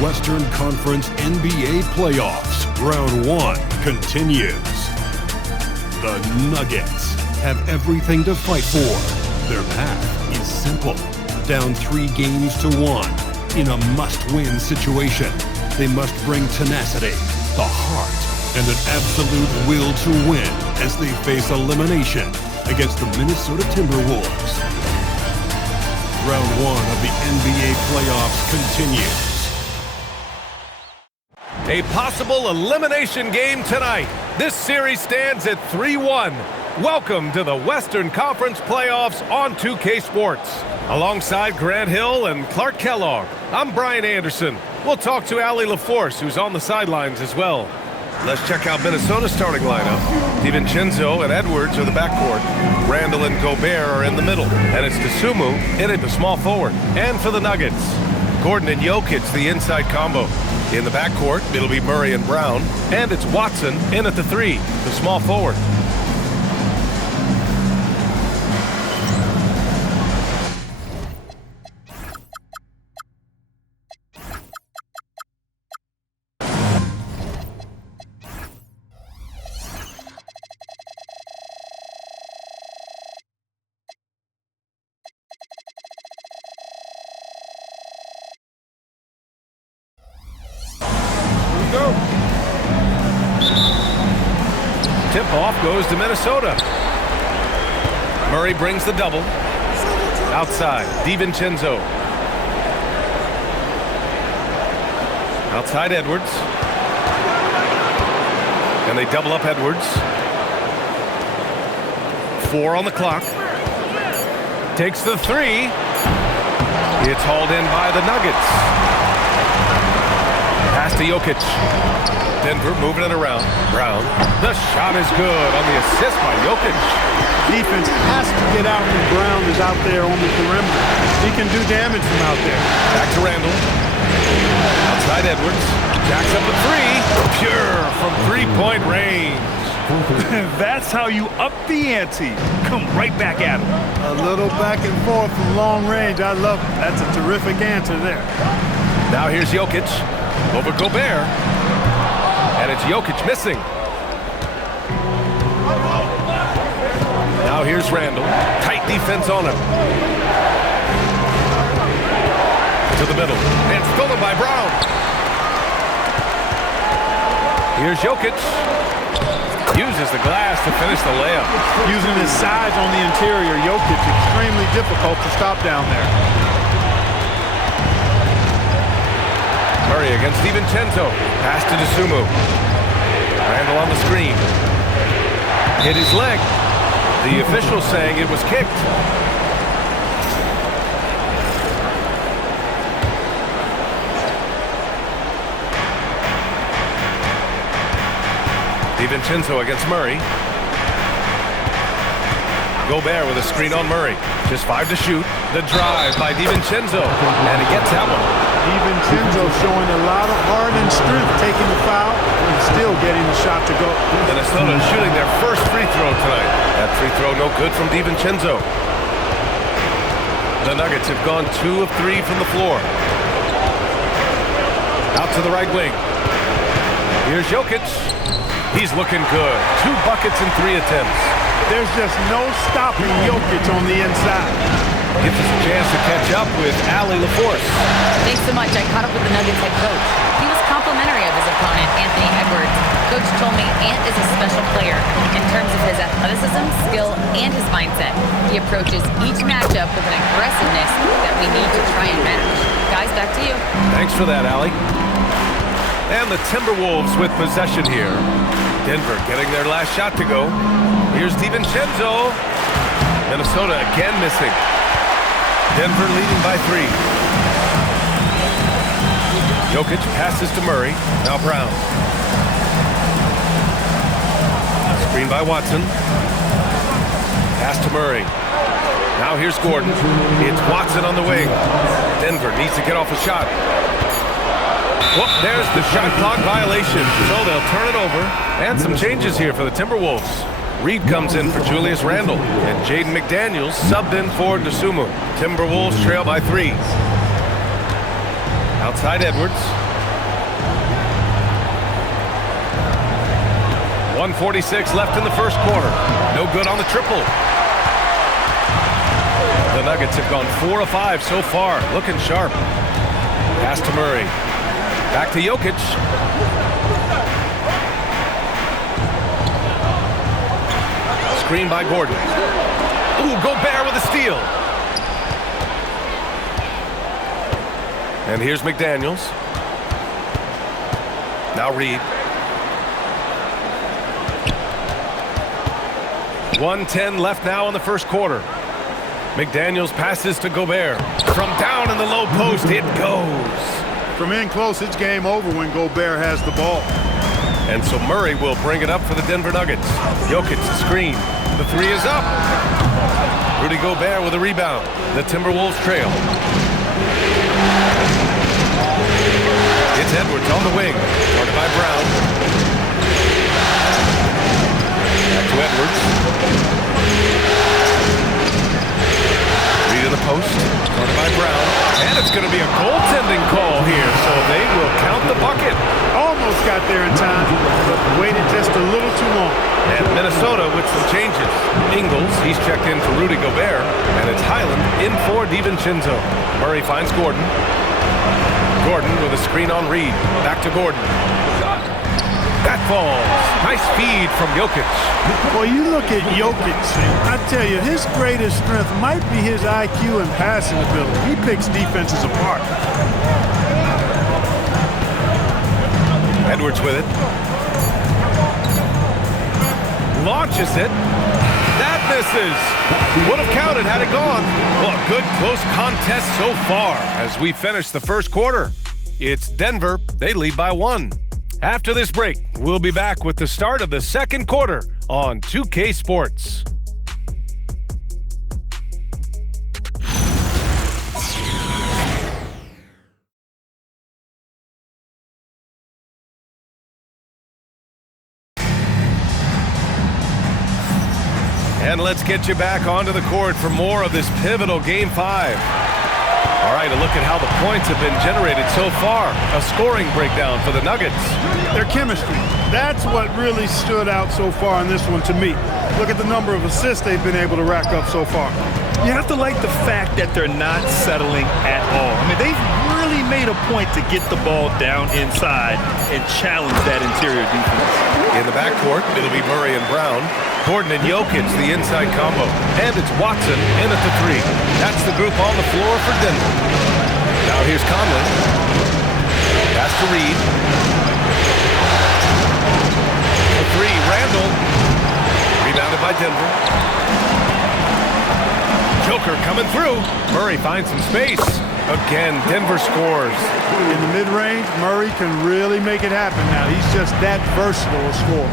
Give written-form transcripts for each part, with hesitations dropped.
Western Conference NBA playoffs. Round 1 continues. The Nuggets have everything to fight for. Their path is simple. Down 3 games to 1 in a must-win situation. They must bring tenacity, the heart, and an absolute will to win as they face elimination against the Minnesota Timberwolves. Round 1 of the NBA playoffs continues. A possible elimination game tonight. This series stands at 3-1. Welcome to the Western Conference playoffs on 2K Sports. Alongside Grant Hill and Clark Kellogg, I'm Brian Anderson. We'll talk to Allie LaForce, who's on the sidelines as well. Let's check out Minnesota's starting lineup. DiVincenzo and Edwards are the backcourt. Randall and Gobert are in the middle. And it's Dosunmu in at the small forward. And for the Nuggets, Gordon and Jokic, the inside combo. In the backcourt, it'll be Murray and Brown. And it's Watson in at the 3, the small forward. Tip-off goes to Minnesota. Murray brings the double. Outside, DiVincenzo. Outside Edwards. And they double up Edwards. 4 on the clock. Takes the 3. It's hauled in by the Nuggets. Pass to Jokic. Denver moving it around. Brown. The shot is good on the assist by Jokic. Defense has to get out when Brown is out there on the perimeter. He can do damage from out there. Back to Randall. Outside Edwards. Jacks up a 3. Pure from 3-point range. That's how you up the ante. Come right back at him. A little back and forth from long range. I love it. That's a terrific answer there. Now here's Jokic over Gobert. And it's Jokic missing. Now here's Randall. Tight defense on him. To the middle. And stolen by Brown. Here's Jokic. Uses the glass to finish the layup. Using his size on the interior, Jokic extremely difficult to stop down there. Murray against DiVincenzo. Pass to Dosunmu. Randall on the screen. Hit his leg. The official saying it was kicked. DiVincenzo against Murray. Gobert with a screen on Murray. Just 5 to shoot. The drive by DiVincenzo. And he gets that one. DiVincenzo showing a lot of heart and strength, taking the foul and still getting the shot to go. Minnesota is shooting their first free throw tonight. That free throw no good from DiVincenzo. The Nuggets have gone 2 of 3 from the floor. Out to the right wing. Here's Jokic. He's looking good. 2 buckets in 3 attempts. There's just no stopping Jokic on the inside. Gives us a chance to catch up with Allie LaForce. Thanks so much. I caught up with the Nuggets head coach. He was complimentary of his opponent, Anthony Edwards. Coach told me Ant is a special player in terms of his athleticism, skill, and his mindset. He approaches each matchup with an aggressiveness that we need to try and match. Guys, back to you. Thanks for that, Allie. And the Timberwolves with possession here. Denver getting their last shot to go. Here's DiVincenzo. Minnesota again missing. Denver leading by 3. Jokic passes to Murray. Now Brown. Screen by Watson. Pass to Murray. Now here's Gordon. It's Watson on the wing. Denver needs to get off a shot. Whoop, there's the shot clock violation. So they'll turn it over. And some changes here for the Timberwolves. Reed comes in for Julius Randle. And Jaden McDaniels subbed in for Dosunmu. Timberwolves trail by 3. Outside Edwards. 1:46 left in the first quarter. No good on the triple. The Nuggets have gone 4 of 5 so far. Looking sharp. Pass to Murray. Back to Jokic. Screen by Gordon. Ooh, Gobert with a steal. And here's McDaniels. Now Reed. 1:10 left now in the first quarter. McDaniels passes to Gobert. From down in the low post, it goes. From in close, it's game over when Gobert has the ball. And so Murray will bring it up for the Denver Nuggets. Jokic screen. The three is up. Rudy Gobert with a rebound. The Timberwolves trail. It's Edwards on the wing. Guarded by Brown. Back to Edwards. Reed in the post. Guarded by Brown. And it's going to be a goaltending call here, so they will count the bucket. Almost got there in time, but waited just a little too long. And Minnesota with some changes. Ingles, he's checked in for Rudy Gobert. And it's Highland in for DiVincenzo. Murray finds Gordon. Gordon with a screen on Reed. Back to Gordon. That falls. Nice feed from Jokic. Well, you look at Jokic, I tell you, his greatest strength might be his IQ and passing ability. He picks defenses apart. Edwards with it. Launches it. That misses. Would have counted had it gone. Well, a good close contest so far as we finish the first quarter. It's Denver. They lead by 1. After this break, we'll be back with the start of the second quarter on 2K Sports. And let's get you back onto the court for more of this pivotal Game 5. All right, a look at how the points have been generated so far. A scoring breakdown for the Nuggets. Their chemistry, that's what really stood out so far in this one to me. Look at the number of assists they've been able to rack up so far. You have to like the fact that they're not settling at all. I mean, they've really made a point to get the ball down inside and challenge that interior defense. In the backcourt, it'll be Murray and Brown. Gordon and Jokic, the inside combo. And it's Watson in at the 3. That's the group on the floor for Denver. Now here's Conley. Pass to Reed. The 3, Randall. Rebounded by Denver. Joker coming through. Murray finds some space. Again, Denver scores. In the mid-range, Murray can really make it happen now. He's just that versatile a scorer.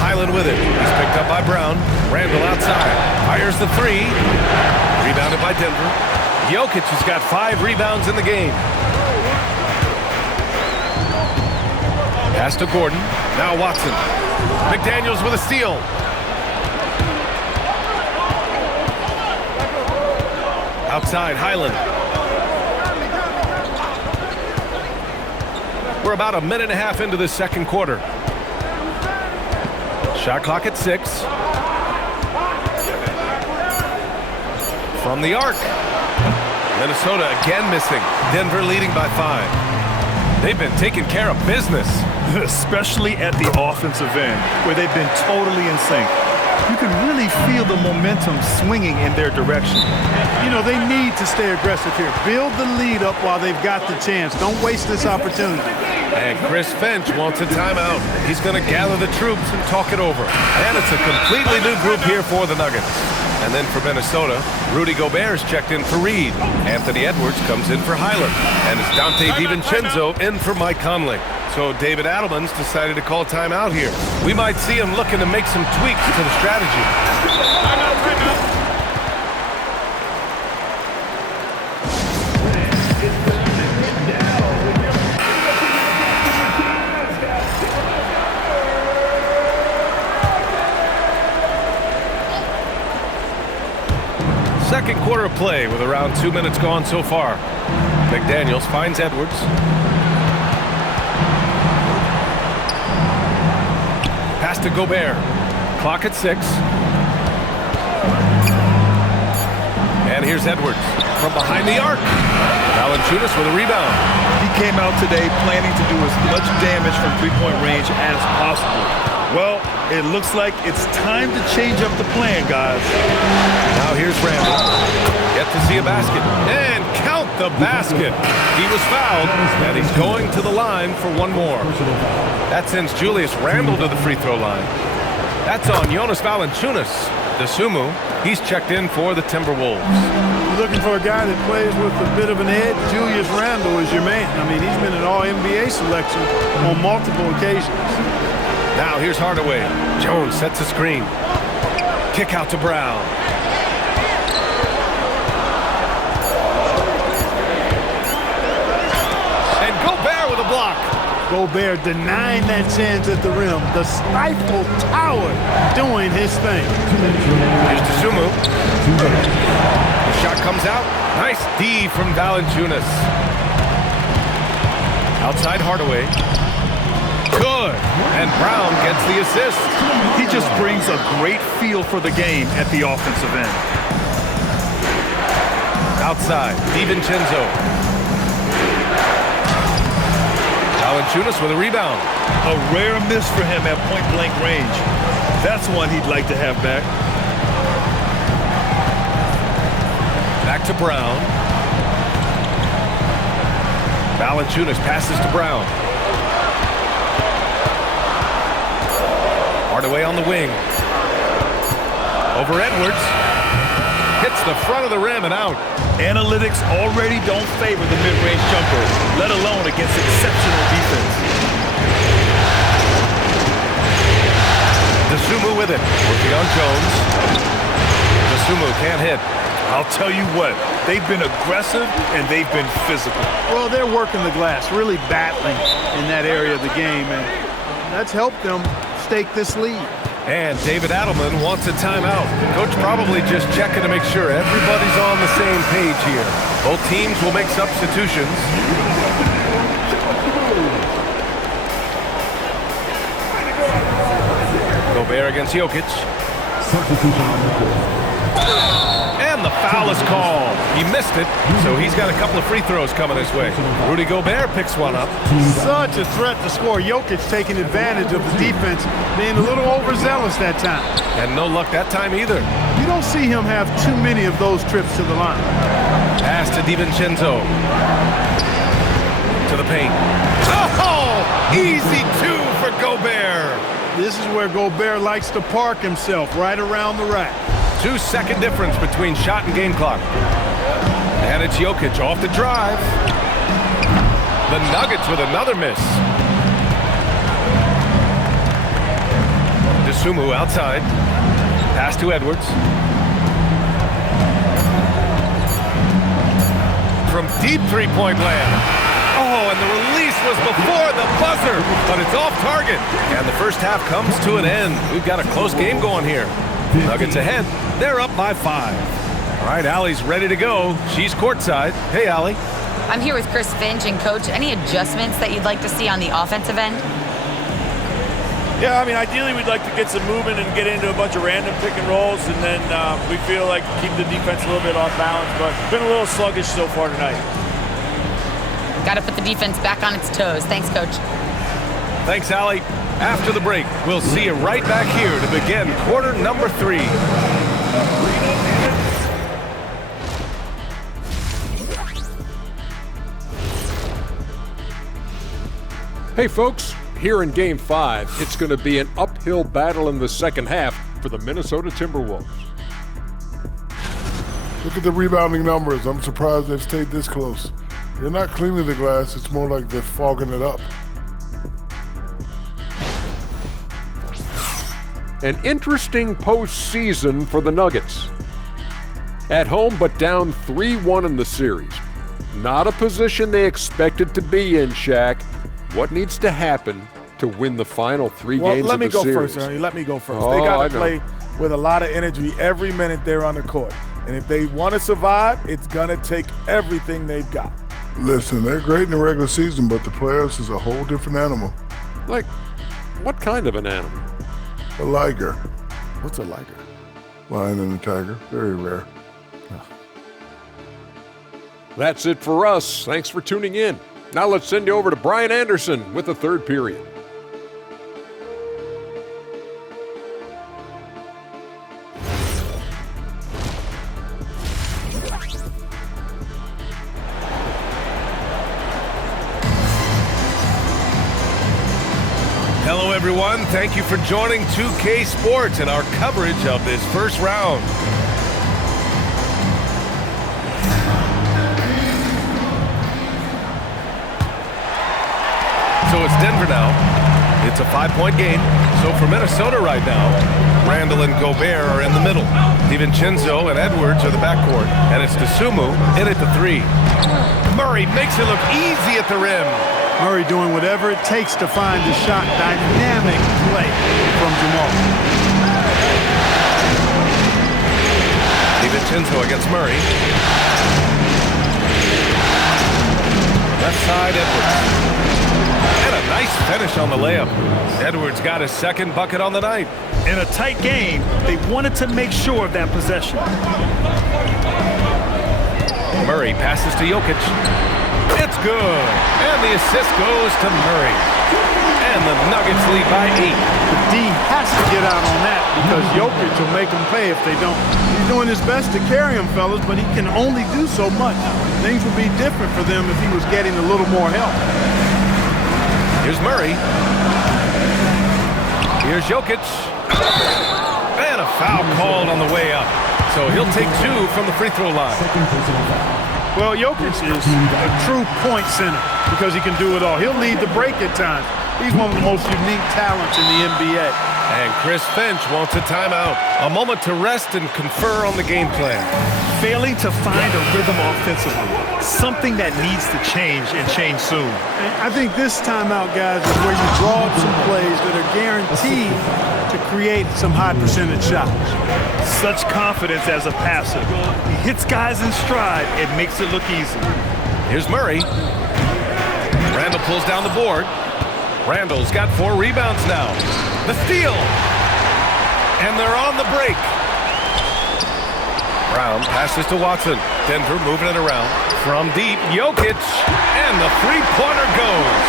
Highland with it. He's picked up by Brown. Randall outside. Fires the 3. Rebounded by Denver. Jokic has got 5 rebounds in the game. Pass to Gordon. Now Watson. McDaniels with a steal. Outside, Highland. We're about a minute and a half into the second quarter. Shot clock at 6. From the arc. Minnesota again missing. Denver leading by 5. They've been taking care of business. Especially at the offensive end, where they've been totally in sync. You can really feel the momentum swinging in their direction. You know, they need to stay aggressive here. Build the lead up while they've got the chance. Don't waste this opportunity. And Chris Finch wants a timeout. He's going to gather the troops and talk it over. And it's a completely new group here for the Nuggets. And then for Minnesota, Rudy Gobert is checked in for Reed. Anthony Edwards comes in for Highland. And it's Dante DiVincenzo in for Mike Conley. So David Adelman's decided to call timeout here. We might see him looking to make some tweaks to the strategy. Second quarter of play with around 2 minutes gone so far. McDaniels finds Edwards. Pass to Gobert. Clock at 6. And here's Edwards from behind the arc. Valanciunas with a rebound. He came out today planning to do as much damage from three-point range as possible. Well, it looks like it's time to change up the plan, guys. Now here's Randall. Get to see a basket. And count the basket. He was fouled, and he's going to the line for one more. That sends Julius Randle to the free throw line. That's on Jonas Valanciunas. DeSumo, he's checked in for the Timberwolves. You're looking for a guy that plays with a bit of an edge. Julius Randle is your man. I mean, he's been an All-NBA selection on multiple occasions. Now here's Hardaway. Jones sets a screen. Kick out to Brown. And Gobert with a block. Gobert denying that chance at the rim. The stifle tower doing his thing. Here's DeSumo. The shot comes out. Nice D from Valanciunas. Outside Hardaway. Good. And Brown gets the assist. He just brings a great feel for the game at the offensive end. Outside, DiVincenzo. Valanciunas with a rebound. A rare miss for him at point-blank range. That's one he'd like to have back. Back to Brown. Valanciunas passes to Brown. Hardaway on the wing. Over Edwards. Hits the front of the rim and out. Analytics already don't favor the mid-range jumper, let alone against exceptional defense. DeSumo with it. Working on Jones. DeSumo can't hit. I'll tell you what, they've been aggressive and they've been physical. Well, they're working the glass, really battling in that area of the game, and that's helped them stake this lead. And David Adelman wants a timeout. Coach probably just checking to make sure everybody's on the same page here. Both teams will make substitutions. Gobert against Jokic. Substitution on the court. And the foul is called. He missed it, so he's got a couple of free throws coming his way. Rudy Gobert picks one up. Such a threat to score. Jokic taking advantage of the defense, being a little overzealous that time. And no luck that time either. You don't see him have too many of those trips to the line. Pass to DiVincenzo. To the paint. Oh, easy two for Gobert. This is where Gobert likes to park himself, right around the rack. 2-second difference between shot and game clock. And it's Jokic off the drive. The Nuggets with another miss. DeSumo outside. Pass to Edwards. From deep three-point land. Oh, and the release was before the buzzer, but it's off target. And the first half comes to an end. We've got a close game going here. Nuggets ahead. They're up by 5. All right, Allie's ready to go. She's courtside. Hey, Allie. I'm here with Chris Finch. And, Coach, any adjustments that you'd like to see on the offensive end? Yeah, I mean, ideally we'd like to get some movement and get into a bunch of random pick and rolls, and then we feel like keep the defense a little bit off balance, but been a little sluggish so far tonight. Got to put the defense back on its toes. Thanks, Coach. Thanks, Allie. After the break, we'll see you right back here to begin quarter number 3. Hey folks, here in Game 5, it's going to be an uphill battle in the second half for the Minnesota Timberwolves. Look at the rebounding numbers. I'm surprised they've stayed this close. They're not cleaning the glass, it's more like they're fogging it up. An interesting postseason for the Nuggets. At home, but down 3-1 in the series. Not a position they expected to be in, Shaq. What needs to happen to win the final 3 games of the series? Let me go first, Ernie. Let me go first. Oh, they got I to know. play with a lot of energy every minute they're on the court. And if they want to survive, it's going to take everything they've got. Listen, they're great in the regular season, but the playoffs is a whole different animal. Like, what kind of an animal? A liger. What's a liger? Lion and a tiger. Very rare. That's it for us. Thanks for tuning in. Now let's send you over to Brian Anderson with the third period. Hello, everyone. Thank you for joining 2K Sports and our coverage of this first round. So it's Denver now. It's a 5-point game. So for Minnesota right now, Randall and Gobert are in the middle. DiVincenzo and Edwards are the backcourt. And it's DeSumo in at the 3. Murray makes it look easy at the rim. Murray doing whatever it takes to find the shot. Dynamic play from Jamal. DiVincenzo against Murray. Left side, Edwards. And a nice finish on the layup. Edwards got his second bucket on the night. In a tight game, they wanted to make sure of that possession. Murray passes to Jokic. It's good. And the assist goes to Murray. And the Nuggets lead by 8. The D has to get out on that because Jokic will make them pay if they don't. He's doing his best to carry them, fellas, but he can only do so much. Things would be different for them if he was getting a little more help. Here's Murray. Here's Jokic. And a foul called on the way up. So he'll take 2 from the free throw line. Well, Jokic is a true point center because he can do it all. He'll lead the break at times. He's one of the most unique talents in the NBA. And Chris Finch wants a timeout. A moment to rest and confer on the game plan. Failing to find a rhythm offensively. Something that needs to change and change soon. And I think this timeout, guys, is where you draw up some plays that are guaranteed to create some high percentage shots. Such confidence as a passer. He hits guys in stride and makes it look easy. Here's Murray. Randall pulls down the board. Randall's got 4 rebounds now. The steal. And they're on the break. Brown passes to Watson. Denver moving it around. From deep, Jokic. And the three-pointer goes.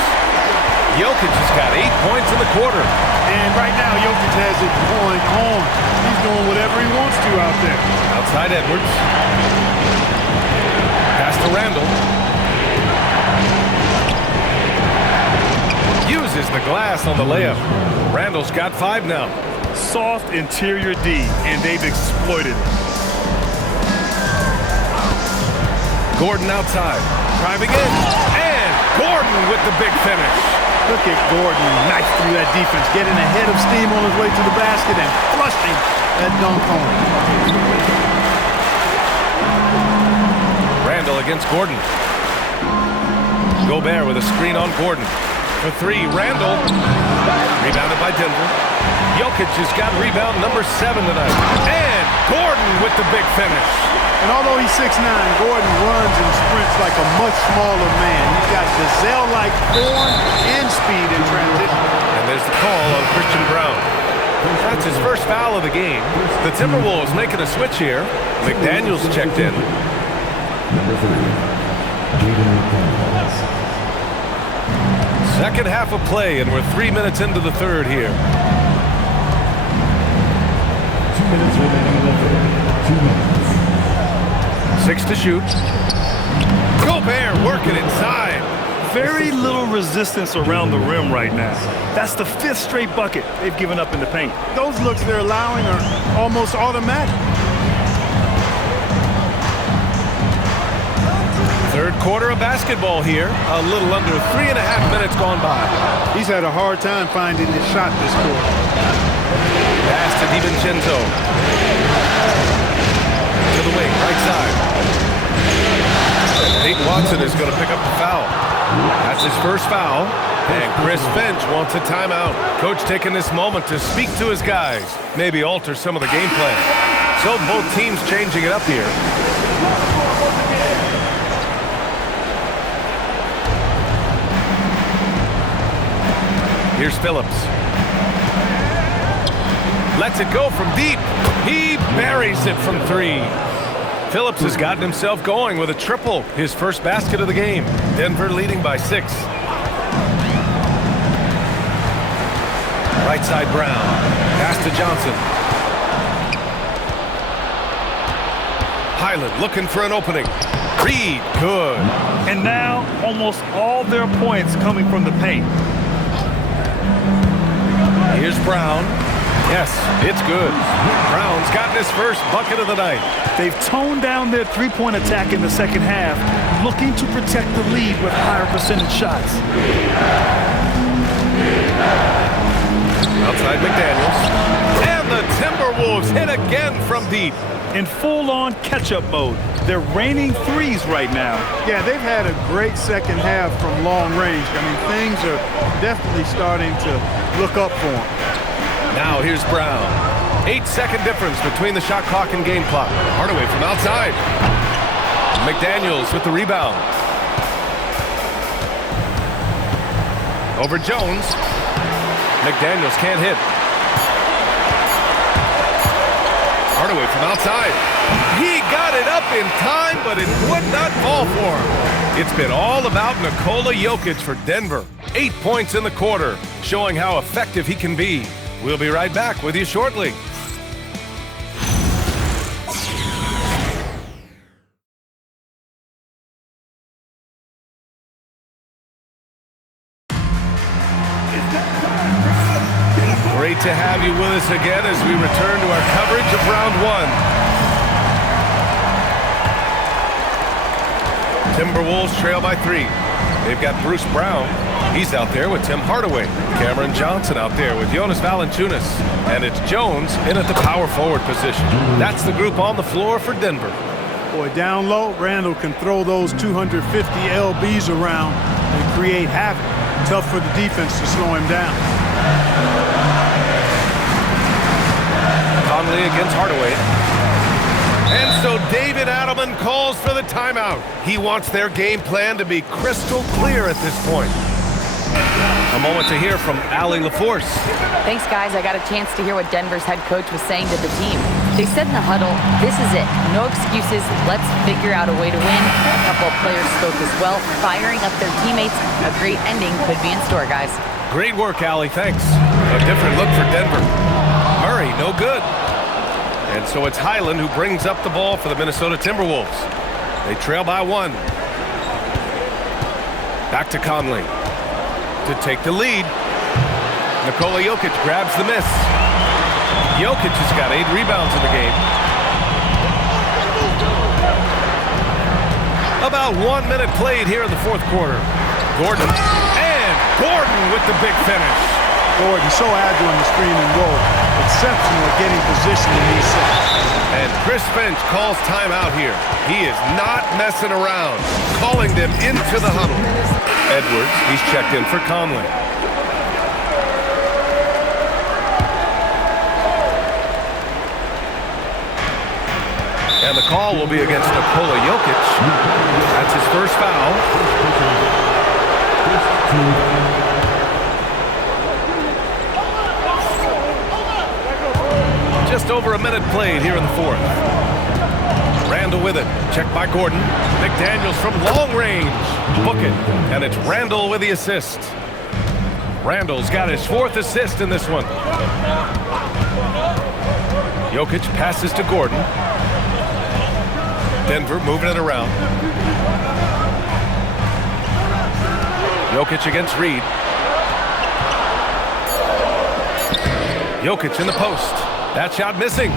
Jokic has got 8 points in the quarter. And right now, Jokic has it going on. He's doing whatever he wants to out there. Outside Edwards. Pass to Randall. Uses the glass on the layup. Randall's got 5 now. Soft interior D, and they've exploited it. Gordon outside. Driving in. And Gordon with the big finish. Look at Gordon knife through that defense, getting ahead of steam on his way to the basket and flushing that dunk home. Randall against Gordon. Gobert with a screen on Gordon. For 3, Randall. Rebounded by Denver. Jokic has got rebound number 7 tonight. And Gordon with the big finish. And although he's 6'9", Gordon runs and sprints like a much smaller man. He's got gazelle-like form and speed in transition. And there's the call on Christian Brown. That's his first foul of the game. The Timberwolves making a switch here. McDaniels checked in. Number 3, Jaden McDaniels. Second half of play, and we're 3 minutes into the third here. 2 minutes remaining in the third. 2 minutes. 6 to shoot. Gobert working inside. Very little resistance around the rim right now. That's the 5th straight bucket they've given up in the paint. Those looks they're allowing are almost automatic. Third quarter of basketball here. A little under 3.5 minutes gone by. He's had a hard time finding his shot this quarter. Pass to DiVincenzo. To the wing, right side. Peyton Watson is going to pick up the foul. That's his first foul. And Chris Finch wants a timeout. Coach taking this moment to speak to his guys. Maybe alter some of the game plan. So both teams changing it up here. Here's Phillips. Lets it go from deep. He buries it from 3. Phillips has gotten himself going with a triple, his first basket of the game. Denver leading by 6. Right side Brown. Pass to Johnson. Highland looking for an opening. Reed, good. And now almost all their points coming from the paint. Here's Brown. Yes, it's good. Brown's gotten his first bucket of the night. They've toned down their three-point attack in the second half, looking to protect the lead with higher percentage shots. Outside McDaniels. And the Timberwolves hit again from deep. In full-on catch-up mode. They're raining threes right now. Yeah, they've had a great second half from long range. I mean, things are definitely starting to look up for them. Now here's Brown. 8-second difference between the shot clock and game clock. Hardaway from outside. McDaniels with the rebound. Over Jones. McDaniels can't hit. Hardaway from outside. He got it up in time, but it would not fall for him. It's been all about Nikola Jokic for Denver. 8 points in the quarter, showing how effective he can be. We'll be right back with you shortly. Great to have you with us again as we return to our coverage of round 1. Timberwolves trail by 3. They've got Bruce Brown. He's out there with Tim Hardaway. Cameron Johnson out there with Jonas Valanciunas. And it's Jones in at the power forward position. That's the group on the floor for Denver. Boy, down low, Randall can throw those 250 LBs around and create havoc. Tough for the defense to slow him down. Conley against Hardaway. And so David Adelman calls for the timeout. He wants their game plan to be crystal clear at this point. A moment to hear from Allie LaForce. Thanks, guys. I got a chance to hear what Denver's head coach was saying to the team. They said in the huddle, this is it. No excuses. Let's figure out a way to win. A couple of players spoke as well, firing up their teammates. A great ending could be in store, guys. Great work, Allie. Thanks. A different look for Denver. Murray, no good. And so it's Highland who brings up the ball for the Minnesota Timberwolves. They trail by 1. Back to Conley to take the lead. Nikola Jokic grabs the miss. Jokic has got 8 rebounds in the game. About 1 minute played here in the fourth quarter. Gordon with the big finish. Gordon so agile in the screen and roll. Exceptional at getting position in these sets. And Chris Finch calls timeout here. He is not messing around, calling them into the huddle. Edwards, he's checked in for Conley. And the call will be against Nikola Jokic. That's his first foul. Just over a minute played here in the fourth. Randall with it. Checked by Gordon. McDaniels from long range. Book it. And it's Randall with the assist. Randall's got his 4th assist in this one. Jokic passes to Gordon. Denver moving it around. Jokic against Reed. Jokic in the post. That shot missing.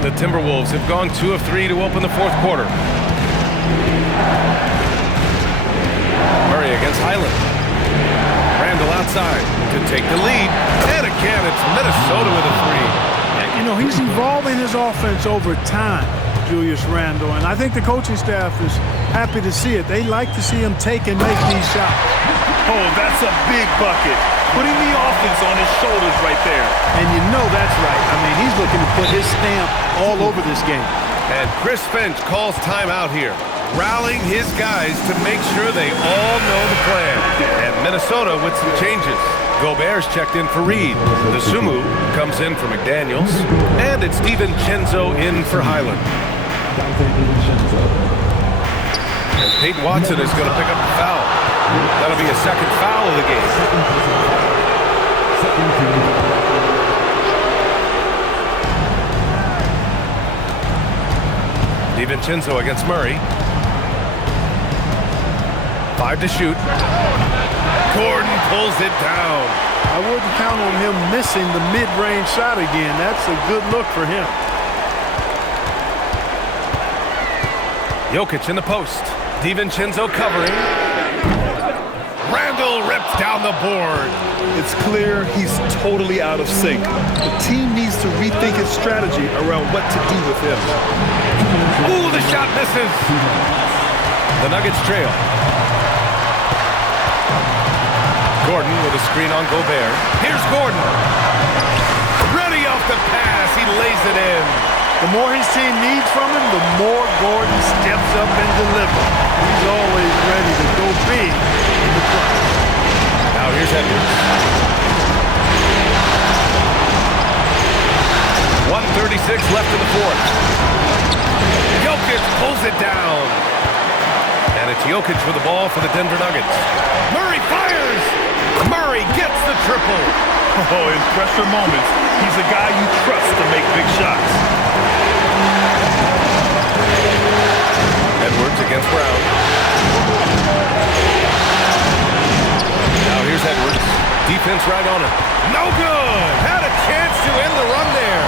The Timberwolves have gone 2 of 3 to open the fourth quarter. Murray against Highland. Randall outside to take the lead. And again, it's Minnesota with a 3. You know, he's evolving his offense over time, Julius Randle, and I think the coaching staff is happy to see it. They like to see him take and make these shots. Oh, that's a big bucket. Putting the offense on his shoulders right there. And you know that's right. I mean, he's looking to put his stamp all over this game. And Chris Finch calls timeout here. rallying his guys to make sure they all know the plan. And Minnesota with some changes. Gobert's checked in for Reed. The Sumu comes in for McDaniels. And it's DiVincenzo in for Highland. And Peyton Watson is going to pick up the foul. That'll be a second foul of the game. DiVincenzo against Murray. 5 to shoot. Gordon pulls it down. I wouldn't count on him missing the mid-range shot again. That's a good look for him. Jokic in the post. DiVincenzo covering. Randall rips down the board. It's clear he's totally out of sync. The team needs to rethink its strategy around what to do with him. Ooh, the shot misses. The Nuggets trail. Gordon with a screen on Gobert. Here's Gordon. Ready off the pass. He lays it in. The more his team needs from him, the more Gordon steps up and delivers. He's always ready to go big in the clutch. Now here's Edwards. 1:36 left in the fourth. Jokic pulls it down. And it's Jokic with the ball for the Denver Nuggets. Murray fires! Murray gets the triple. Oh, in pressure moments, he's a guy you trust to make big shots. Edwards against Brown. Now here's Edwards. Defense right on him. No good! Had a chance to end the run there.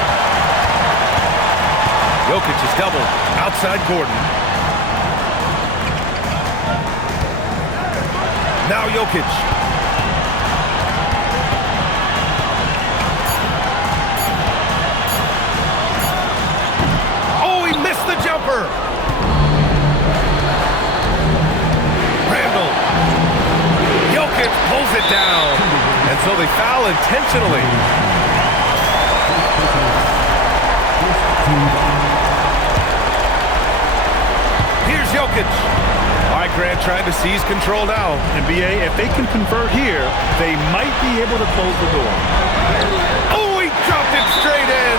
Jokic is doubled. Outside Gordon. Now Jokic. Oh, he missed the jumper. Randall. Jokic pulls it down. And so they foul intentionally. Here's Jokic. All right, Grant trying to seize control now. NBA, if they can convert here, they might be able to close the door. Oh, he dropped it straight in.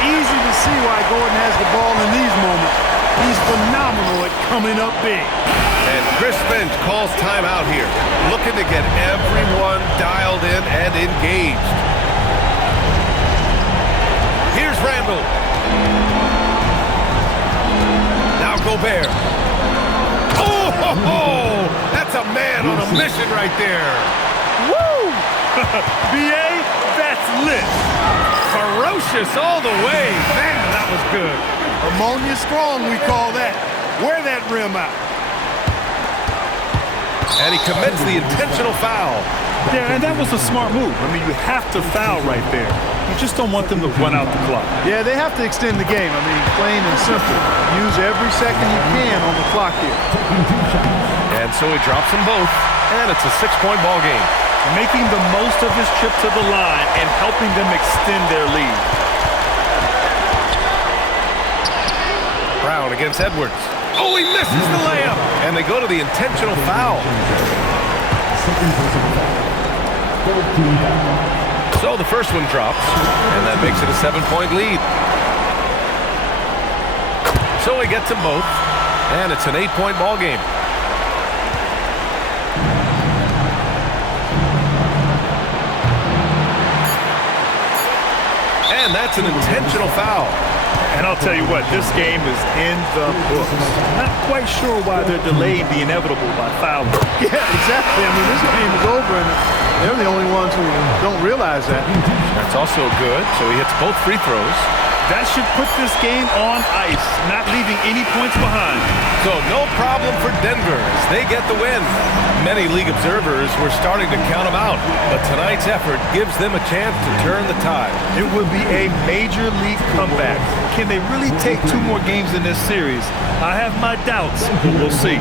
Easy to see why Gordon has the ball in these moments. He's phenomenal at coming up big. And Chris Finch calls timeout here, looking to get everyone dialed in and engaged. Here's Randall. Now Gobert. Oh, that's a man on a mission right there. Woo! BA, that's lit. Ferocious all the way. Man, that was good. Ammonia strong, we call that. Wear that rim out. And he commits the intentional foul. Yeah, and that was a smart move. I mean, you have to foul right there. You just don't want them to run out the clock. Yeah, they have to extend the game. I mean, plain and simple. Use every second you can on the clock here. And so he drops them both, and it's a 6-point ball game. Making the most of his trip to the line and helping them extend their lead. Brown against Edwards. Oh, he misses the layup. And they go to the intentional foul. So the first one drops, and that makes it a 7-point lead. So he gets them both, and it's an 8-point ball game. And that's an intentional foul. And I'll tell you what, this game is in the books. Not quite sure why they're delaying the inevitable by fouling. Yeah, exactly. I mean, this game is over, and they're the only ones who don't realize that. That's also good, so he hits both free throws. That should put this game on ice, not leaving any points behind. So no problem for Denver as they get the win. Many league observers were starting to count them out, but tonight's effort gives them a chance to turn the tide. It would be a major league comeback. Can they really take 2 more games in this series? I have my doubts, but we'll see.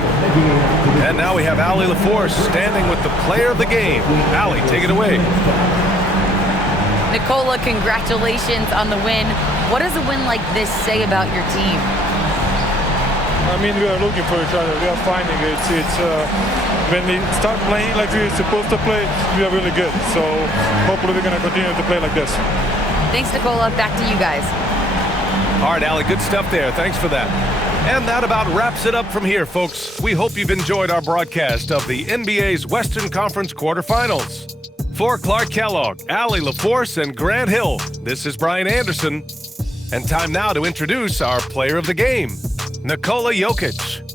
And now we have Allie LaForce standing with the player of the game. Allie, take it away. Nicola, congratulations on the win. What does a win like this say about your team? I mean, we are looking for each other. We are finding it. When we start playing like we're supposed to play, we are really good. So hopefully we're going to continue to play like this. Thanks, Nicola. Back to you guys. All right, Allie, good stuff there. Thanks for that. And that about wraps it up from here, folks. We hope you've enjoyed our broadcast of the NBA's Western Conference quarterfinals. For Clark Kellogg, Allie LaForce, and Grant Hill, this is Brian Anderson. And time now to introduce our player of the game, Nikola Jokic.